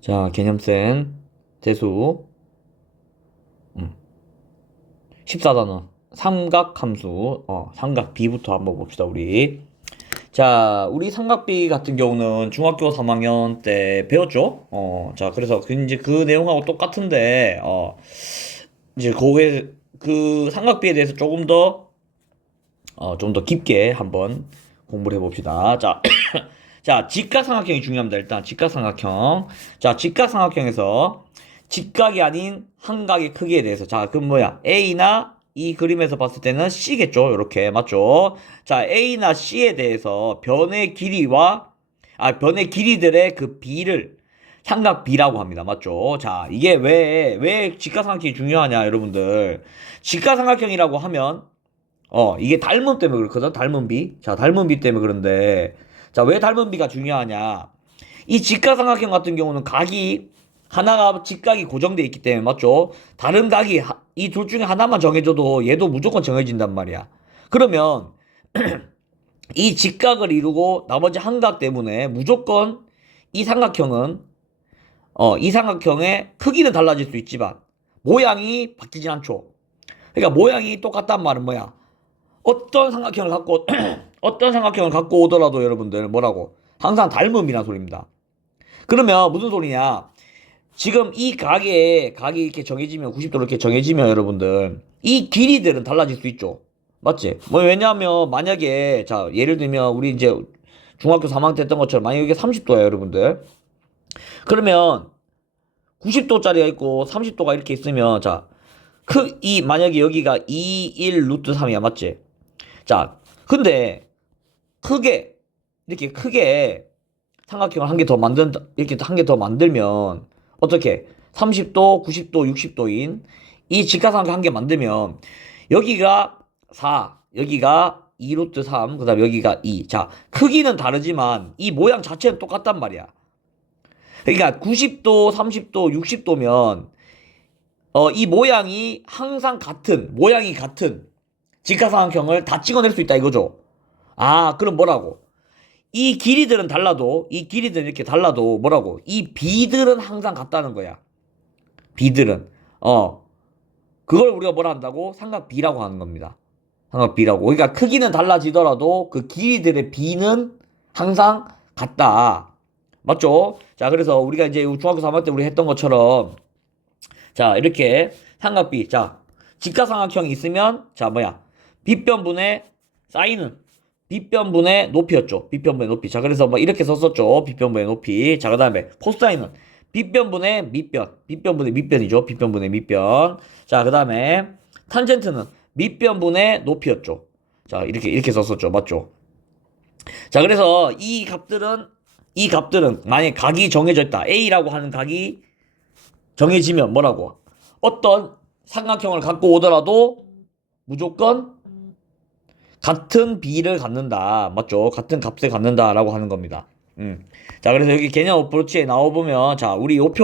자, 개념센 대수 14단원 삼각함수 삼각 B부터 한번 봅시다 우리. 자, 우리 삼각 B 같은 경우는 중학교 3학년 때 배웠죠. 자, 그래서 이제 그 내용하고 똑같은데 이제 거기에 그 삼각 B에 대해서 좀 더 깊게 한번 공부를 해봅시다. 자, 자, 직각삼각형이 중요합니다. 일단 직각삼각형. 자, 직각삼각형에서 직각이 아닌 한각의 크기에 대해서. 자, 그럼 뭐야? A나 이 그림에서 봤을 때는 C겠죠? 이렇게 맞죠? 자, A나 C에 대해서 변의 길이들의 그 B를 삼각 B라고 합니다. 맞죠? 자, 이게 왜 직각삼각형이 중요하냐, 여러분들. 직각삼각형이라고 하면 이게 닮음 때문에 그렇거든. 닮음 비. 자, 닮음 비 때문에 그런데, 자, 왜 닮음 비가 중요하냐? 이 직각삼각형 같은 경우는 하나가 직각이 고정되어 있기 때문에, 맞죠? 다른 각이 이 둘 중에 하나만 정해져도 얘도 무조건 정해진단 말이야. 그러면 이 직각을 이루고 나머지 한 각 때문에 무조건 이 삼각형은 이 삼각형의 크기는 달라질 수 있지만 모양이 바뀌진 않죠. 그러니까 모양이 똑같단 말은 뭐야? 어떤 삼각형을 갖고 어떤 삼각형을 갖고 오더라도 여러분들 뭐라고 항상 닮음이란 소리입니다. 그러면 무슨 소리냐? 지금 이 각이 이렇게 정해지면 90도로 이렇게 정해지면 여러분들 이 길이들은 달라질 수 있죠. 맞지? 뭐 왜냐하면 만약에 자 예를 들면 우리 이제 중학교 3학년 때 했던 것처럼 만약에 이게 30도야 여러분들. 그러면 90도짜리가 있고 30도가 이렇게 있으면 자 만약에 여기가 2, 1 루트 3이야 맞지? 자, 근데 이렇게 크게 삼각형을 한 개 더 이렇게 한 개 더 만들면, 어떻게? 30도, 90도, 60도인 이 직각삼각형 한 개 만들면, 여기가 4, 여기가 2 루트 3, 그 다음에 여기가 2. 자, 크기는 다르지만 이 모양 자체는 똑같단 말이야. 그러니까 90도, 30도, 60도면, 이 모양이 같은 직각삼각형을 다 찍어낼 수 있다 이거죠. 아, 그럼 뭐라고? 이 길이들은 이렇게 달라도 뭐라고? 이 B들은 항상 같다는 거야. B들은. 그걸 우리가 뭐라 한다고? 삼각 B라고 하는 겁니다. 삼각 B라고. 그러니까 크기는 달라지더라도 그 길이들의 B는 항상 같다. 맞죠? 자, 그래서 우리가 이제 중학교 3학년 때 우리 했던 것처럼 자, 이렇게 삼각 B. 자, 직각삼각형이 있으면 자, 뭐야? 빗변분의 사인은 빗변분의 높이였죠. 빗변분의 높이. 자, 그래서 뭐 이렇게 썼었죠. 빗변분의 높이. 자, 그다음에 코사인은 빗변분의 밑변. 빗변분의 밑변이죠. 빗변분의 밑변. 자, 그다음에 탄젠트는 밑변분의 높이였죠. 자, 이렇게 썼었죠. 맞죠? 자, 그래서 이 값들은 만약에 각이 정해져 있다. A라고 하는 각이 정해지면 뭐라고? 어떤 삼각형을 갖고 오더라도 무조건 같은 B를 갖는다. 맞죠? 같은 값을 갖는다라고 하는 겁니다. 자, 그래서 여기 개념 어프로치에 나와보면, 자, 우리 우리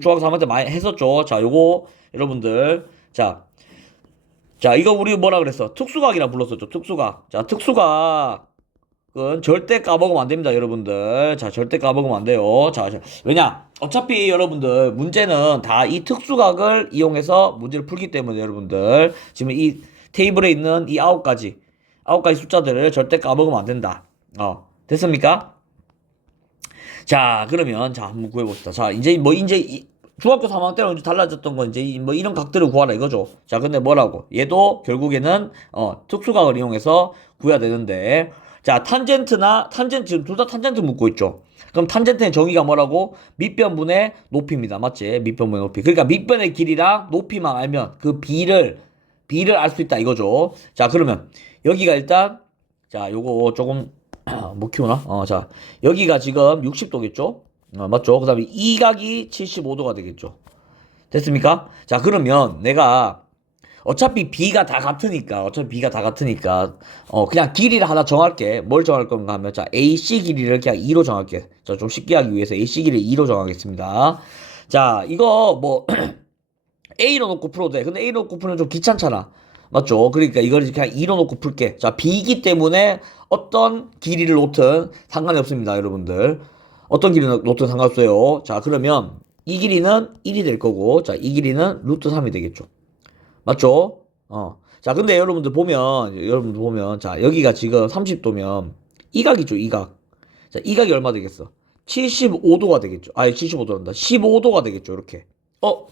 중학교 3학년 때 많이 했었죠. 자, 요거, 여러분들. 자, 이거 우리 뭐라 그랬어? 특수각이라 불렀었죠. 특수각. 자, 특수각은 절대 까먹으면 안 됩니다, 여러분들. 자, 절대 까먹으면 안 돼요. 왜냐? 어차피 여러분들, 문제는 다 이 특수각을 이용해서 문제를 풀기 때문에 여러분들. 지금 이 테이블에 있는 이 아홉 가지 숫자들을 절대 까먹으면 안 된다. 됐습니까? 자, 그러면, 자, 한번 구해봅시다. 자, 중학교 3학년 때랑 이제 달라졌던 건 이제 뭐 이런 각들을 구하라 이거죠. 자, 근데 뭐라고? 얘도 결국에는, 특수각을 이용해서 구해야 되는데, 자, 지금 둘 다 탄젠트 묻고 있죠. 그럼 탄젠트의 정의가 뭐라고? 밑변분의 높이입니다. 맞지? 밑변분의 높이. 그러니까 밑변의 길이랑 높이만 알면 그 B를 알 수 있다 이거죠. 자, 그러면 여기가 일단, 자, 요거 조금 못 키우나? 자, 여기가 지금 60도겠죠? 맞죠? 그 다음에 이 각이 75도가 되겠죠? 됐습니까? 자, 그러면 내가 어차피 B가 다 같으니까, 그냥 길이를 하나 정할게. 뭘 정할 건가 하면, 자, AC 길이를 그냥 2로 정할게. 자, 좀 쉽게 하기 위해서 AC 길이를 2로 정하겠습니다. 자, 이거 뭐, A로 놓고 풀어도 돼. 근데 A로 놓고 풀면 좀 귀찮잖아. 맞죠? 그러니까 이걸 그냥 2로 놓고 풀게. 자, B이기 때문에 어떤 길이를 놓든 상관이 없습니다, 여러분들. 어떤 길이는 노트는 상관없어요. 자, 그러면 이 길이는 1이 될 거고, 자, 이 길이는 루트 3이 되겠죠. 맞죠? 자, 근데 여러분들 보면, 자, 여기가 지금 30도면, 이 각이죠, 이 각. 자, 이 각이 얼마 되겠어? 75도가 되겠죠. 아니, 75도란다. 15도가 되겠죠, 이렇게.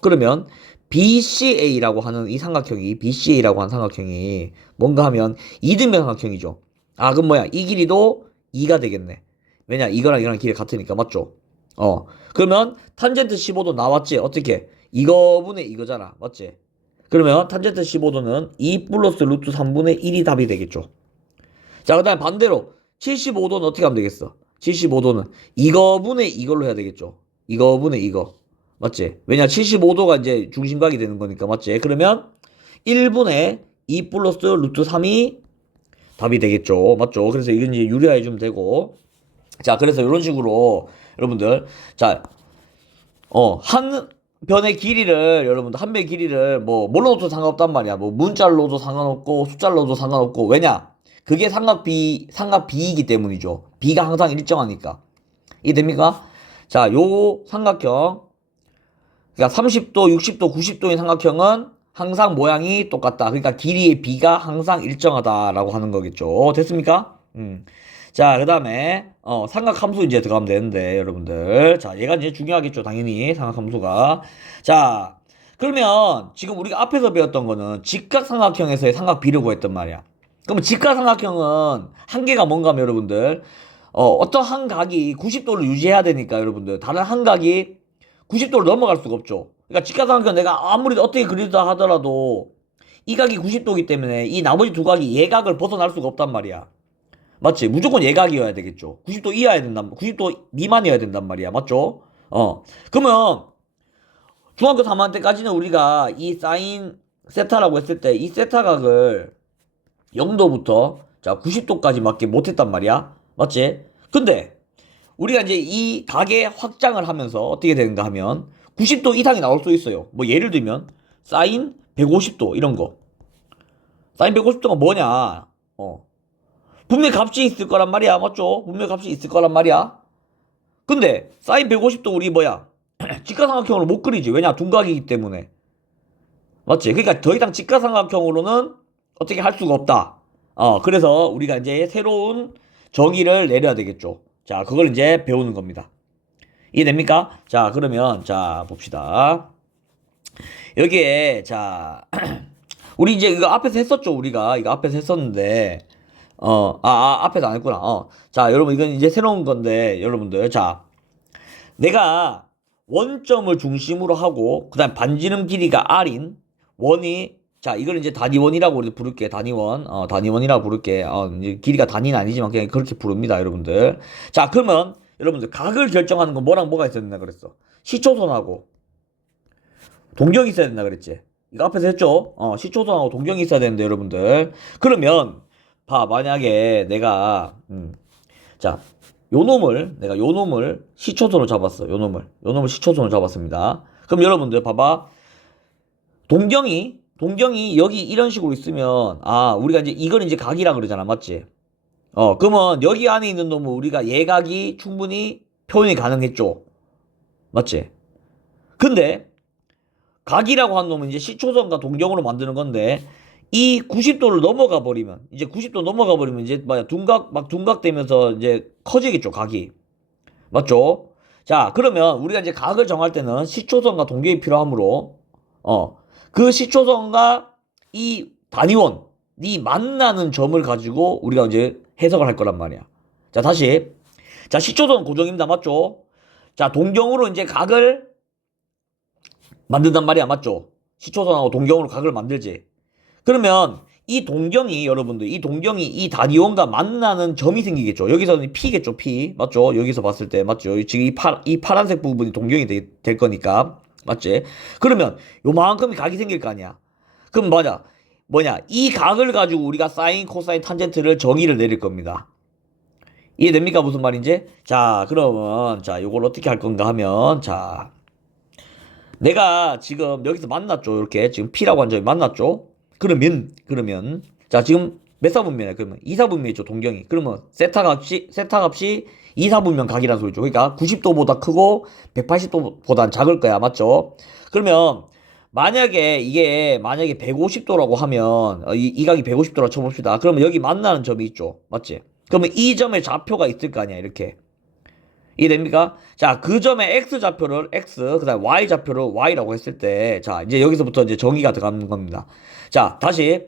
그러면, BCA라고 하는 이 삼각형이, BCA라고 하는 삼각형이, 뭔가 하면, 이등변 삼각형이죠. 아, 그럼 뭐야? 이 길이도 2가 되겠네. 왜냐, 이거랑 길이 같으니까, 맞죠? 그러면, 탄젠트 15도 나왔지? 어떻게? 이거분의 이거잖아. 맞지? 그러면 탄젠트 15도는 2 플러스 루트 3분의 1이 답이 되겠죠. 자, 그 다음에 반대로 75도는 어떻게 하면 되겠어? 75도는 이거분의 이걸로 해야 되겠죠. 이거분의 이거. 맞지? 왜냐, 75도가 이제 중심각이 되는 거니까. 맞지? 그러면 1분의 2 플러스 루트 3이 답이 되겠죠. 맞죠? 그래서 이건 이제 유리화해주면 되고. 자, 그래서 이런 식으로 여러분들, 자, 한 변의 길이를 여러분들 한 변의 길이를 뭐 뭘로 넣어도 상관없단 말이야. 뭐 문자로 넣어도 상관없고 숫자로 넣어도 상관없고. 왜냐? 그게 삼각비이기 때문이죠. 비가 항상 일정하니까. 이해 됩니까? 자, 요 삼각형, 그러니까 30도, 60도, 90도인 삼각형은 항상 모양이 똑같다. 그러니까 길이의 비가 항상 일정하다라고 하는 거겠죠. 됐습니까? 자, 그 다음에 삼각함수 이제 들어가면 되는데 여러분들, 자, 얘가 이제 중요하겠죠, 당연히 삼각함수가. 자, 그러면 지금 우리가 앞에서 배웠던 거는 직각삼각형에서의 삼각비를 구했단 말이야. 그러면 직각삼각형은 한계가 뭔가 하면 여러분들, 어떤 한 각이 90도를 유지해야 되니까 여러분들, 다른 한 각이 90도를 넘어갈 수가 없죠. 그러니까 직각삼각형 내가 아무리 어떻게 그리다 하더라도 이 각이 90도이기 때문에 이 나머지 두 각이 예각을 벗어날 수가 없단 말이야. 맞지? 무조건 예각이어야 되겠죠. 90도 이하여야 된단, 90도 미만이어야 된단 말이야. 맞죠? 그러면 중학교 3학년 때까지는 우리가 이 사인 세타라고 했을 때 이 세타각을 0도부터 자 90도까지밖에 못했단 말이야. 맞지? 근데 우리가 이제 이 각의 확장을 하면서 어떻게 되는가 하면 90도 이상이 나올 수 있어요. 뭐 예를 들면 사인 150도 이런 거. 사인 150도가 뭐냐? 분명히 값이 있을 거란 말이야. 맞죠? 분명히 값이 있을 거란 말이야. 근데 사인 150도 우리 뭐야? 직각삼각형으로 못 그리지. 왜냐? 둔각이기 때문에. 맞지? 그러니까 더 이상 직각삼각형으로는 어떻게 할 수가 없다. 그래서 우리가 이제 새로운 정의를 내려야 되겠죠. 자, 그걸 이제 배우는 겁니다. 이해됩니까? 자, 그러면 자, 봅시다. 여기에 자, 우리 이제 이거 앞에서 했었죠. 우리가 이거 앞에서 했었는데 앞에서 안 했구나. 자, 여러분, 이건 이제 새로운 건데, 여러분들. 자, 내가 원점을 중심으로 하고, 그 다음 반지름 길이가 R인 원이, 자, 이걸 이제 단위원이라고 우리 부를게. 단위원. 단위원이라고 부를게. 이제 길이가 단위는 아니지만 그냥 그렇게 부릅니다, 여러분들. 자, 그러면, 여러분들, 각을 결정하는 건 뭐랑 뭐가 있어야 된다 그랬어? 시초선하고 동경이 있어야 된다 그랬지? 이거 앞에서 했죠? 시초선하고 동경이 있어야 되는데, 여러분들. 그러면, 만약에 내가 자, 내가 요 놈을 시초선으로 잡았어. 요 놈을 시초선으로 잡았습니다. 그럼 여러분들 봐봐. 동경이 여기 이런 식으로 있으면 우리가 이제 이걸 이제 각이라 그러잖아. 맞지? 그러면 여기 안에 있는 놈은 우리가 예각이 충분히 표현이 가능했죠. 맞지? 근데 각이라고 한 놈은 이제 시초선과 동경으로 만드는 건데 이 90도를 넘어가 버리면 이제 90도 넘어가 버리면 이제 뭐야 둔각 되면서 이제 커지겠죠, 각이. 맞죠? 자, 그러면 우리가 이제 각을 정할 때는 시초선과 동경이 필요하므로 그 시초선과 이 단위원이 만나는 점을 가지고 우리가 이제 해석을 할 거란 말이야. 자, 다시. 자, 시초선 고정입니다. 맞죠? 자, 동경으로 이제 각을 만든단 말이야. 맞죠? 시초선하고 동경으로 각을 만들지. 그러면 이 동경이 여러분들 이 동경이 이 단위원과 만나는 점이 생기겠죠. 여기서는 P겠죠. P. 맞죠? 여기서 봤을 때 맞죠? 지금 이 파란색 부분이 동경이 될 거니까. 맞지? 그러면 요만큼이 각이 생길 거 아니야. 그럼 뭐냐? 이 각을 가지고 우리가 사인, 코사인, 탄젠트를 정의를 내릴 겁니다. 이해됩니까? 무슨 말인지? 자, 그러면 자, 요걸 어떻게 할 건가 하면 자, 내가 지금 여기서 만났죠. 이렇게 지금 P라고 한 점이 만났죠. 그러면 자, 지금 몇 사분면이야? 그러면 2사분면이죠, 동경이. 그러면 세타 값이 이사분면 각이라는 소리죠. 그러니까 90도보다 크고 180도보다 작을 거야. 맞죠? 그러면 만약에 150도라고 하면 이 각이 150도라 쳐봅시다. 그러면 여기 만나는 점이 있죠. 맞지? 그러면 이 점에 좌표가 있을 거 아니야. 이렇게. 이해됩니까? 자, 그 점의 X좌표를 X, 그 다음에 Y좌표를 Y라고 했을 때, 자, 이제 여기서부터 이제 정의가 들어가는 겁니다. 자, 다시.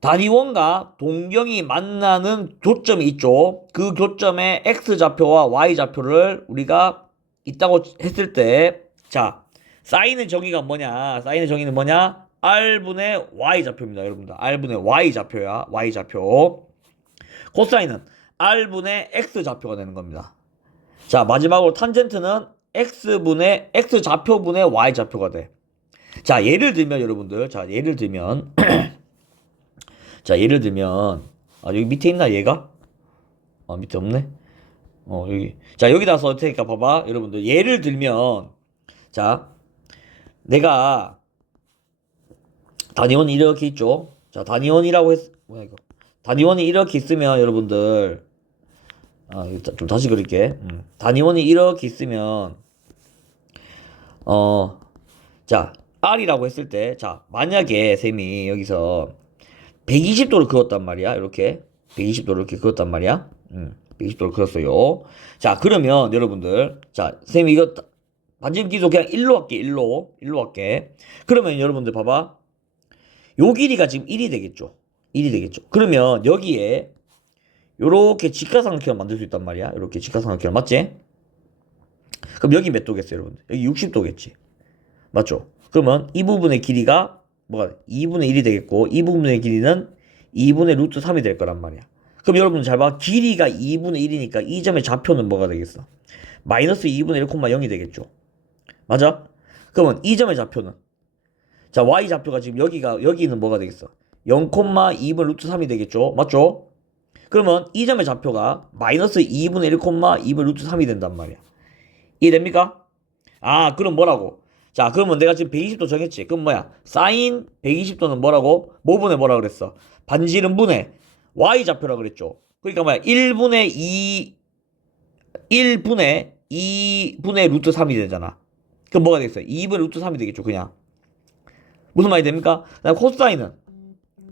단위원과 동경이 만나는 교점이 있죠. 그 교점의 X좌표와 Y좌표를 우리가 있다고 했을 때, 자, 사인의 정의가 뭐냐? 사인의 정의는 뭐냐? R분의 Y좌표입니다, 여러분들. R분의 Y좌표야, Y좌표. 코사인은 R분의 X좌표가 되는 겁니다. 자, 마지막으로 탄젠트는 X좌표분의 Y좌표가 돼. 자, 예를 들면 여러분들, 자, 예를 들면 여기 밑에 있나 얘가? 밑에 없네. 여기. 자, 여기다 써 테니까 봐봐. 여러분들, 예를 들면, 자, 내가 단위원이 이렇게 있죠. 자, 단위원이라고 뭐야 이거? 단위원이 이렇게 있으면 여러분들, 이거 좀 다시 그릴게. 단위원이 이렇게 있으면, 자, R이라고 했을 때, 자, 만약에 쌤이 여기서 120도를 그었단 말이야. 이렇게 120도를 이렇게 그었단 말이야. 120도를 그었어요. 자, 그러면 여러분들, 자, 쌤이 이거 반지름 기조 그냥 1로 할게. 1로 할게. 그러면 여러분들 봐봐. 요 길이가 지금 1이 되겠죠. 1이 되겠죠. 그러면 여기에 요렇게 직각삼각형을 만들 수 있단 말이야. 요렇게 직각삼각형 맞지? 그럼 여기 몇 도겠어요, 여러분들? 여기 60도겠지. 맞죠? 그러면 이 부분의 길이가 뭐가 2분의 1이 되겠고 이 부분의 길이는 2분의 루트 3이 될 거란 말이야. 그럼 여러분 잘 봐. 길이가 2분의 1이니까 이 점의 좌표는 뭐가 되겠어? 마이너스 2분의 1,0이 되겠죠. 맞아? 그러면 이 점의 좌표는 자, y 좌표가 지금 여기는 뭐가 되겠어? 0,2분의 루트 3이 되겠죠. 맞죠? 그러면 이 점의 좌표가 마이너스 2분의 1,2분의 루트 3이 된단 말이야. 이해됩니까? 그럼 뭐라고? 자, 그러면 내가 지금 120도 정했지. 그럼 뭐야? 사인 120도는 뭐라고? 뭐분의 뭐라 그랬어? 반지름 분의 y좌표라 그랬죠. 그러니까 뭐야? 1분의 2분의 루트 3이 되잖아. 그럼 뭐가 되겠어요? 2분의 루트 3이 되겠죠, 그냥. 무슨 말이 됩니까? 그다음 코사인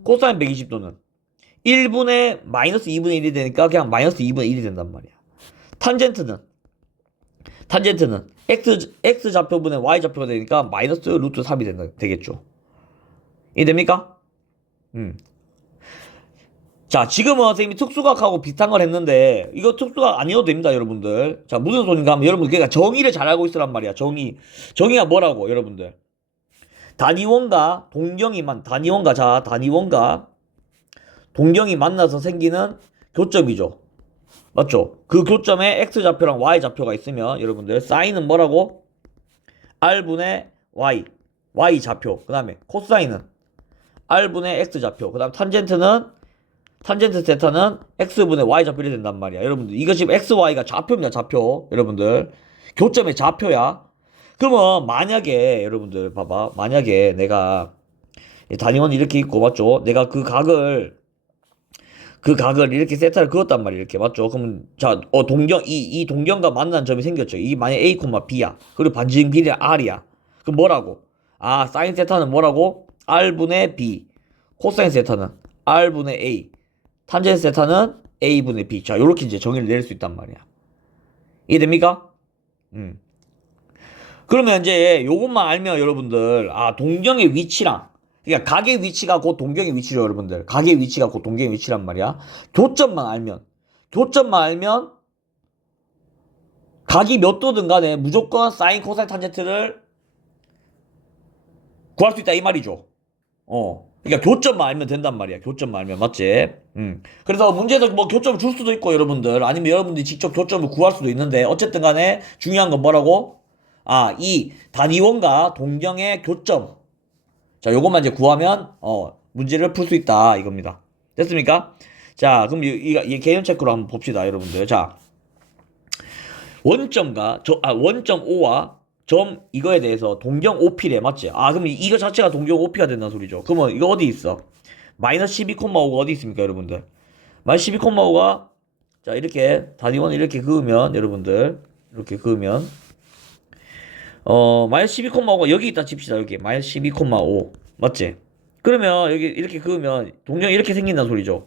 120도는 1분의 마이너스 2분의 1이 되니까 그냥 마이너스 2분의 1이 된단 말이야. 탄젠트는 x 좌표분의 y 좌표가 되니까 마이너스 루트 3이 되겠죠. 이해됩니까? 자, 지금은 선생님이 특수각하고 비슷한 걸 했는데 이거 특수각 아니어도 됩니다, 여러분들. 자, 무슨 소린가 하면 여러분들 그러니까 정의를 잘 알고 있으란 말이야. 정의가 뭐라고, 여러분들? 단위원과 동경이 만나서 생기는 교점이죠. 맞죠? 그 교점에 X좌표랑 Y좌표가 있으면 여러분들 사인은 뭐라고? R분의 Y좌표. 그 다음에 코사인은 R분의 X좌표. 그 다음 탄젠트 세타는 X분의 Y좌표이 된단 말이야. 여러분들 이거 지금 XY가 좌표입니다. 좌표. 여러분들 교점의 좌표야. 그러면 만약에 여러분들 봐봐. 만약에 내가 단위원이 이렇게 있고 맞죠? 내가 그 각을 이렇게 세타를 그었단 말이야. 이렇게 맞죠? 그럼 자, 이 동경과 만난 점이 생겼죠. 이게 만약 A, B야. 그리고 반지름 길이가 R이야. 그럼 뭐라고? 사인 세타는 뭐라고? R분의 B. 코사인 세타는 R분의 A. 탄젠트 세타는 A분의 B. 자, 요렇게 이제 정의를 내릴 수 있단 말이야. 이해됩니까? 그러면 이제 요것만 알면 여러분들, 동경의 위치랑 그러니까 각의 위치가 곧 동경의 위치죠, 여러분들. 각의 위치가 곧 동경의 위치란 말이야. 교점만 알면 각이 몇 도든 간에 무조건 사인, 코사인, 탄젠트를 구할 수 있다 이 말이죠. 그러니까 교점만 알면 된단 말이야. 교점만 알면 맞지? 그래서 문제에서 뭐 교점을 줄 수도 있고 여러분들 아니면 여러분들이 직접 교점을 구할 수도 있는데 어쨌든 간에 중요한 건 뭐라고? 이 단위원과 동경의 교점. 자, 요것만 이제 구하면 문제를 풀 수 있다 이겁니다. 됐습니까? 자, 그럼 이 개념 체크로 한번 봅시다, 여러분들. 자, 원점과 원점 O와 점 이거에 대해서 동경 OP래 맞지? 그럼 이거 자체가 동경 OP가 된다는 소리죠. 그러면 이거 어디 있어? 마이너스 12,5가 어디 있습니까, 여러분들? 마이너스 12,5가 자, 이렇게 단위원을 이렇게 그으면 여러분들 이렇게 그으면 마이너스 12,5가 여기 있다 칩시다. 여기 마이너스 12,5 맞지? 그러면 여기 이렇게 그으면 동정이 이렇게 생긴다는 소리죠.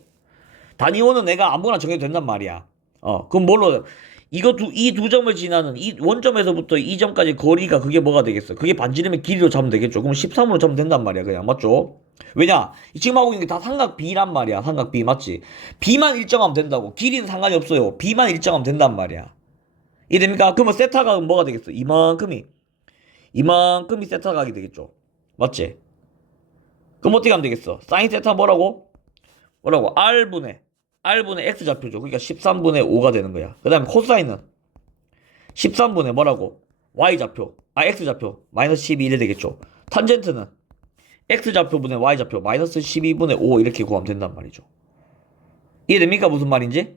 단위원은 내가 아무거나 정해도 된단 말이야. 그럼 뭘로 이 두 점을 지나는 이 원점에서부터 이 점까지 거리가 그게 뭐가 되겠어? 그게 반지름의 길이로 잡으면 되겠죠. 그럼 13으로 잡으면 된단 말이야. 그냥 맞죠? 왜냐? 지금 하고 있는 게 다 삼각 B란 말이야. 삼각 B 맞지? B만 일정하면 된다고. 길이는 상관이 없어요. B만 일정하면 된단 말이야. 이해됩니까? 그러면 세타가 뭐가 되겠어? 이만큼이 세타 각이 되겠죠. 맞지? 그럼 어떻게 하면 되겠어? 사인 세타 뭐라고? R분의 X 좌표죠. 그러니까 13분의 5가 되는 거야. 그 다음에 코사인은 13분의 뭐라고? X 좌표. 마이너스 12이 되겠죠. 탄젠트는 X 좌표분의 Y 좌표. 마이너스 12분의 5 이렇게 구하면 된단 말이죠. 이해됩니까? 무슨 말인지?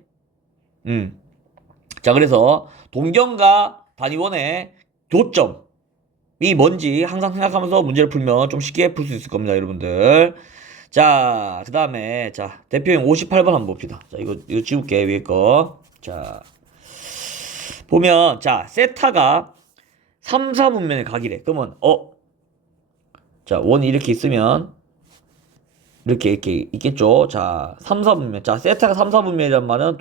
자, 그래서 동경과 단위원의 교점이 뭔지 항상 생각하면서 문제를 풀면 좀 쉽게 풀 수 있을 겁니다, 여러분들. 자, 그 다음에, 자, 대표형 58번 한번 봅시다. 자, 이거 지울게, 위에 거. 자, 보면, 자, 세타가 3, 4분면의 각이래. 그러면, 자, 원이 이렇게 있으면, 이렇게 있겠죠. 자, 3, 4분면. 자, 세타가 3, 4분면이란 말은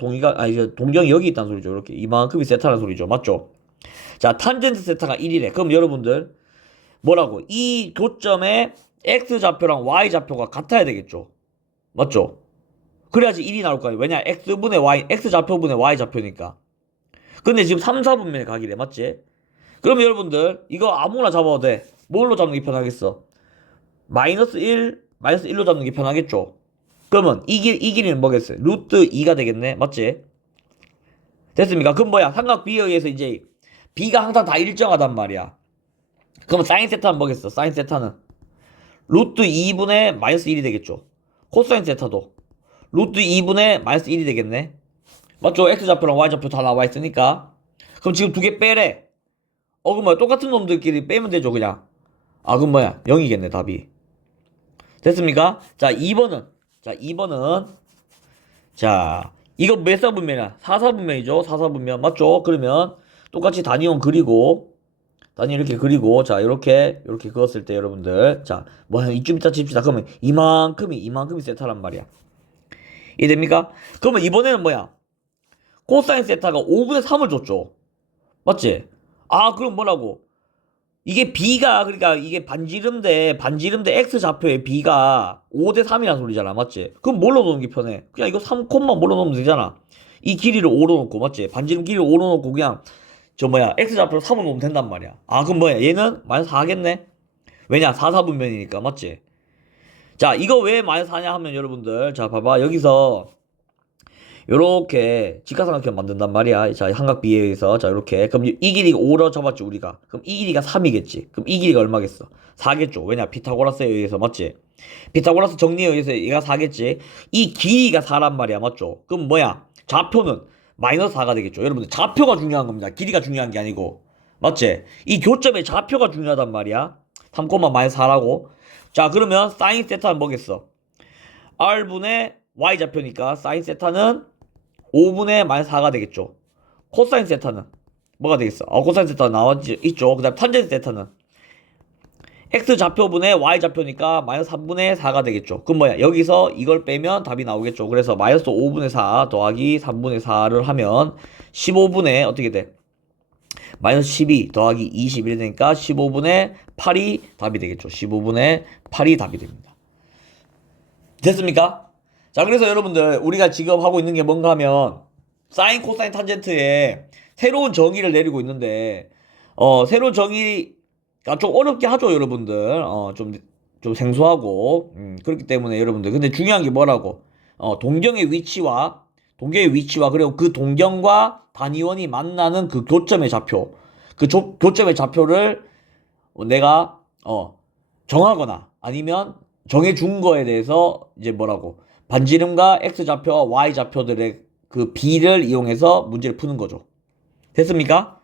이제 동경이 여기 있다는 소리죠. 이렇게. 이만큼이 세타라는 소리죠. 맞죠? 자, 탄젠트 세타가 1이래. 그럼 여러분들, 뭐라고? 이 교점에 X좌표랑 Y좌표가 같아야 되겠죠. 맞죠? 그래야지 1이 나올 거 아니에요. 왜냐? X좌표분의 Y좌표니까. 근데 지금 3, 4분면의 각이래. 맞지? 그럼 여러분들, 이거 아무나 잡아도 돼. 뭘로 잡는 게 편하겠어? 마이너스 1로 잡는 게 편하겠죠? 그러면 이 길이는 뭐겠어? 루트 2가 되겠네. 맞지? 됐습니까? 그럼 뭐야? 삼각 B에 의해서 이제 B가 항상 다 일정하단 말이야. 그러면 사인 세타는 뭐겠어? 사인 세타는 루트 2분의 마이너스 1이 되겠죠. 코사인 세타도 루트 2분의 마이너스 1이 되겠네. 맞죠? X좌표랑 Y좌표 다 나와 있으니까. 그럼 지금 두 개 빼래. 그럼 뭐야? 똑같은 놈들끼리 빼면 되죠, 그냥. 그럼 뭐야? 0이겠네, 답이. 됐습니까? 자, 2번은. 자, 이거 몇 사분면이야? 4사분면이죠? 4사분면. 맞죠? 그러면 똑같이 단위원 그리고 단위 이렇게 그리고 자 이렇게 그었을 때 여러분들 자 뭐 한 이쯤 이따 칩시다. 그러면 이만큼이 세타란 말이야. 이해됩니까? 그러면 이번에는 뭐야? 코사인 세타가 5분의 3을 줬죠. 맞지? 그럼 뭐라고? 이게 B가 그러니까 이게 반지름대 X 좌표의 B가 5대 3이라는 소리잖아. 맞지? 그럼 뭘로 놓는 게 편해? 그냥 이거 3콤만 뭘로 놓으면 되잖아. 이 길이를 5로 놓고 맞지? 반지름 길이를 5로 놓고 그냥 X좌표로 3을 놓으면 된단 말이야. 그럼 뭐야? 얘는 마이너스 4겠네? 왜냐? 4, 4분면이니까, 맞지? 자, 이거 왜 마이너스 4냐 하면 여러분들, 자, 봐봐. 여기서, 요렇게 직각삼각형 만든단 말이야. 자, 삼각 B에 의해서. 자, 요렇게. 그럼 이 길이가 5로 잡았죠, 우리가. 그럼 이 길이가 3이겠지. 그럼 이 길이가 얼마겠어? 4겠죠. 왜냐? 피타고라스에 의해서, 맞지? 피타고라스 정리에 의해서 얘가 4겠지. 이 길이가 4란 말이야, 맞죠? 그럼 뭐야? 좌표는 마이너스 4가 되겠죠. 여러분들 좌표가 중요한 겁니다. 길이가 중요한 게 아니고. 맞지? 이 교점의 좌표가 중요하단 말이야. 3, 마이너스 4라고. 자, 그러면 사인 세타는 뭐겠어? R분의 Y좌표니까 사인 세타는 5분의 마이너스 4가 되겠죠. 코사인 세타는 뭐가 되겠어? 코사인 세타 있죠. 그 다음 탄젠트 세타는 X좌표분의 Y좌표니까 마이너스 3분의 4가 되겠죠. 그럼 뭐야? 여기서 이걸 빼면 답이 나오겠죠. 그래서 마이너스 5분의 4 더하기 3분의 4를 하면 15분의 어떻게 돼? 마이너스 12 더하기 21이 되니까 15분의 8이 답이 되겠죠. 15분의 8이 답이 됩니다. 됐습니까? 자, 그래서 여러분들 우리가 지금 하고 있는 게 뭔가 하면 사인, 코사인, 탄젠트에 새로운 정의를 내리고 있는데 새로운 정의가 좀 어렵게 하죠, 여러분들. 좀 생소하고 그렇기 때문에 여러분들 근데 중요한 게 뭐라고? 동경의 위치와 그리고 그 동경과 단위원이 만나는 그 교점의 좌표 교점의 좌표를 내가 정하거나 아니면 정해준 거에 대해서 이제 뭐라고 반지름과 X좌표와 Y좌표들의 그 B를 이용해서 문제를 푸는 거죠. 됐습니까?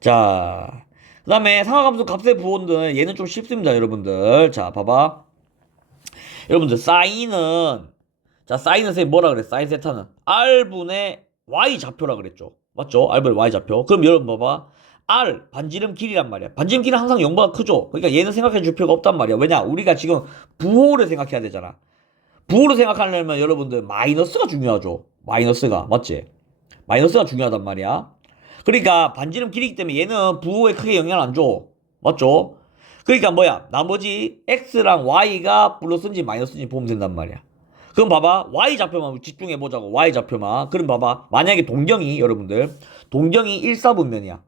자, 그 다음에 상하함수 값의 부호는 얘는 좀 쉽습니다, 여러분들. 자, 봐봐. 여러분들, 사인은 자, 사인은 선생님 뭐라 그래? 사인 세타는 R분의 Y 좌표라 그랬죠. 맞죠? R분의 Y 좌표. 그럼 여러분 봐봐. R, 반지름 길이란 말이야. 반지름 길이는 항상 0보다 크죠? 그러니까 얘는 생각해 줄 필요가 없단 말이야. 왜냐? 우리가 지금 부호를 생각해야 되잖아. 부호를 생각하려면 여러분들 마이너스가 중요하죠. 마이너스가. 맞지? 마이너스가 중요하단 말이야. 그러니까 반지름 길이기 때문에 얘는 부호에 크게 영향을 안 줘. 맞죠? 그러니까 뭐야? 나머지 X랑 Y가 플러스인지 마이너스인지 보면 된단 말이야. 그럼 봐봐. Y좌표만 집중해보자고. Y좌표만. 그럼 봐봐. 만약에 동경이 여러분들 동경이 1사분면이야.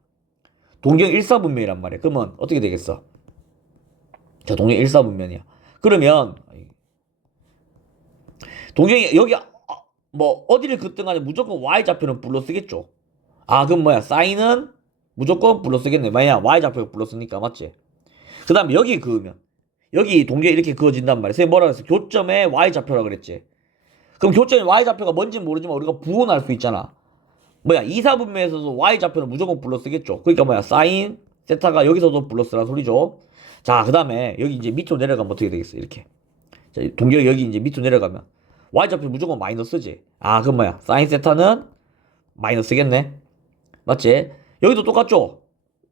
동경이 1사분면이란 말이야. 그러면 어떻게 되겠어? 자, 동경이 1사분면이야. 그러면 동경이 여기 뭐 어디를 긋든 간에 무조건 Y좌표는 플러스겠죠. 아, 그럼 뭐야? 사인은 무조건 플러스겠네. 만약 Y좌표가 플러스니까. 맞지? 그 다음에 여기 그으면 여기 동경이 이렇게 그어진단 말이야. 선생님 뭐라 그랬어? 교점의 Y좌표라 그랬지. 그럼 교점의 Y좌표가 뭔지는 모르지만 우리가 부호는 알 수 있잖아. 뭐야? 2사분면에서도 Y좌표는 무조건 플러스겠죠. 그러니까 뭐야? 사인 세타가 여기서도 플러스라는 소리죠. 자, 그 다음에 여기 이제 밑으로 내려가면 어떻게 되겠어? 이렇게. 자, 동경이 여기 이제 밑으로 내려가면 Y좌표 무조건 마이너스지. 아, 그럼 뭐야? 사인 세타는 마이너스겠네. 맞지? 여기도 똑같죠?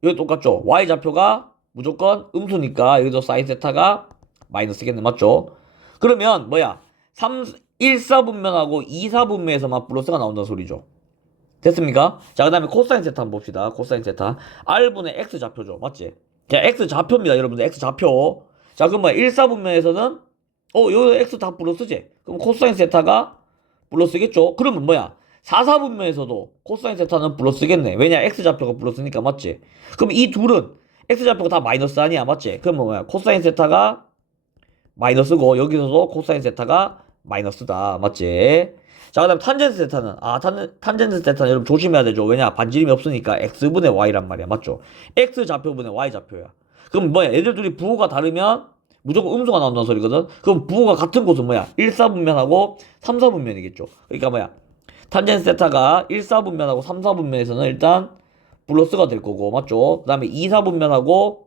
여기 똑같죠? Y좌표가 무조건 음수니까 여기도 사인 세타가 마이너스겠네. 맞죠? 그러면 뭐야? 1사분면하고 2사분면에서만 플러스가 나온다는 소리죠. 됐습니까? 자, 그 다음에 코사인 세타 한번 봅시다. 코사인 세타. R분의 X좌표죠. 맞지? 자, X좌표입니다. 여러분들 X좌표. 자, 그럼 뭐야? 1사분면에서는 여기 X 다 플러스지? 그럼 코사인 세타가 플러스겠죠? 그러면 뭐야? 4사분면에서도 코사인 세타는 플러스겠네. 왜냐? X좌표가 플러스니까. 맞지? 그럼 이 둘은 X좌표가 다 마이너스 아니야. 맞지? 그럼 뭐야? 코사인 세타가 마이너스고 여기서도 코사인 세타가 마이너스다. 맞지? 자, 그 다음 탄젠트 세타는 탄젠트 세타는 여러분 조심해야 되죠. 왜냐? 반지름이 없으니까 X분의 Y란 말이야. 맞죠? X좌표분의 Y좌표야. 그럼 뭐야? 얘들 둘이 부호가 다르면 무조건 음수가 나온다는 소리거든. 그럼 부호가 같은 곳은 뭐야? 1사분면하고 3사분면이겠죠. 그러니까 뭐야? 탄젠트 세타가 1사분면하고 3사분면에서는 일단 플러스가 될 거고. 맞죠? 그 다음에 2사분면하고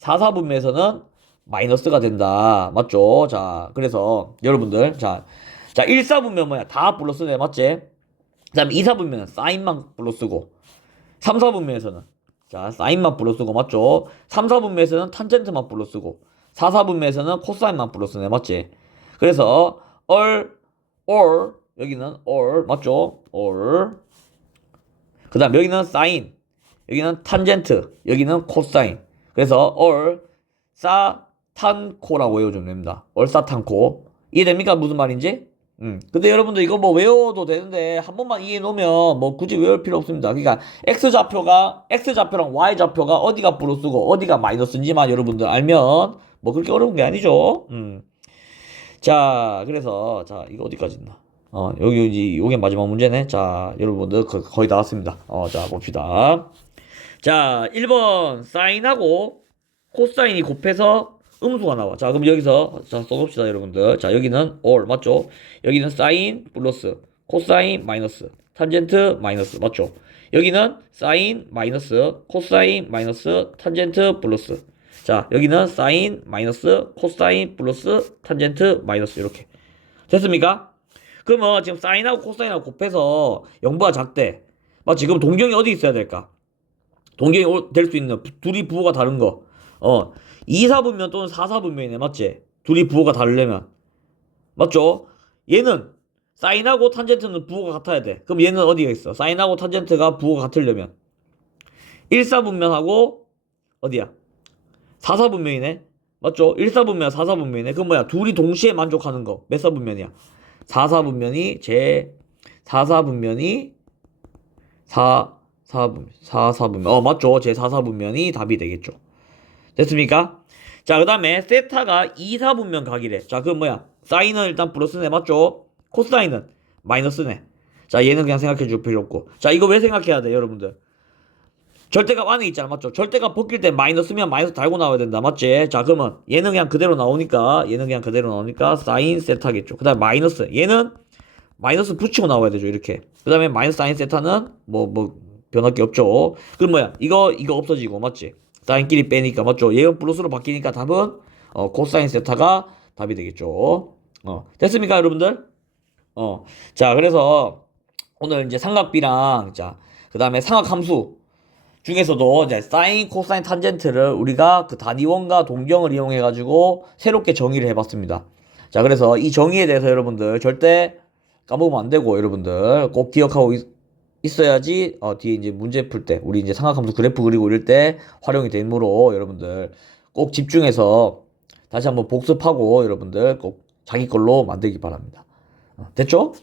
4사분면에서는 마이너스가 된다. 맞죠? 자, 그래서 여러분들 자 1사분면 뭐야? 다 플러스네. 맞지? 그 다음에 2사분면은 사인만 플러스고 3사분면에서는 자 사인만 플러스고. 맞죠? 3사분면에서는 탄젠트만 플러스고 4사분면에서는 코사인만 플러스네. 맞지? 그래서 or 여기는 or 맞죠? or 그 다음 여기는 사인 여기는 탄젠트 여기는 코사인. 그래서 or 사탄코라고 외워주면 됩니다. 얼사탄코. 이해됩니까? 무슨 말인지? 근데 여러분들 이거 뭐 외워도 되는데 한 번만 이해해 놓으면 뭐 굳이 외울 필요 없습니다. 그러니까 X좌표랑 Y좌표가 어디가 플러스고 어디가 마이너스인지만 여러분들 알면 뭐 그렇게 어려운 게 아니죠. 자, 그래서 자 이거 어디까지 있나? 요게 마지막 문제네. 자, 여러분들 거의 다 왔습니다. 자 봅시다. 자, 1번 사인하고 코사인이 곱해서 음수가 나와. 자, 그럼 여기서 자 써봅시다, 여러분들. 자, 여기는 or 맞죠? 여기는 사인 플러스 코사인 마이너스 탄젠트 마이너스 맞죠? 여기는 사인 마이너스 코사인 마이너스 탄젠트 플러스. 자, 여기는 사인 마이너스 코사인 플러스 탄젠트 마이너스 이렇게. 됐습니까? 그러면 지금 사인하고 코사인하고 곱해서 0보다 작대. 맞지? 그럼 동경이 어디 있어야 될까? 동경이 될 수 있는 둘이 부호가 다른 거. 2사분면 또는 4사분면이네. 맞지? 둘이 부호가 다르려면. 맞죠? 얘는 사인하고 탄젠트는 부호가 같아야 돼. 그럼 얘는 어디가 있어? 사인하고 탄젠트가 부호가 같으려면 1사분면하고 어디야? 4사분면이네. 맞죠? 1사분면 4사분면이네. 그럼 뭐야? 둘이 동시에 만족하는 거. 몇 사분면이야? 4사분면이 4사분면. 맞죠? 제 4사분면이 답이 되겠죠. 됐습니까? 자, 그 다음에 세타가 2사분면 각이래. 자, 그럼 뭐야? 사인은 일단 플러스네. 맞죠? 코사인은 마이너스네. 자, 얘는 그냥 생각해 줄 필요 없고. 자, 이거 왜 생각해야 돼, 여러분들? 절대값 안에 있잖아. 맞죠? 절대값 벗길 때 마이너스면 마이너스 달고 나와야 된다. 맞지? 자, 그러면 얘는 그냥 그대로 나오니까 사인 세타겠죠. 그 다음에 마이너스. 얘는 마이너스 붙이고 나와야 되죠. 이렇게. 그 다음에 마이너스 사인 세타는 뭐 변할 게 없죠. 그럼 뭐야? 이거 없어지고. 맞지? 사인끼리 빼니까. 맞죠? 얘가 플러스로 바뀌니까 답은 코사인 세타가 답이 되겠죠. 됐습니까, 여러분들? 자, 그래서 오늘 이제 삼각비랑 자, 그다음에 삼각함수 중에서도 이제 사인, 코사인, 탄젠트를 우리가 그 단위원과 동경을 이용해 가지고 새롭게 정의를 해봤습니다. 자, 그래서 이 정의에 대해서 여러분들 절대 까먹으면 안 되고 여러분들 꼭 기억하고 있어야지 뒤에 이제 문제 풀 때 우리 이제 삼각함수 그래프 그리고 이럴 때 활용이 되므로 여러분들 꼭 집중해서 다시 한번 복습하고 여러분들 꼭 자기 걸로 만들기 바랍니다. 됐죠?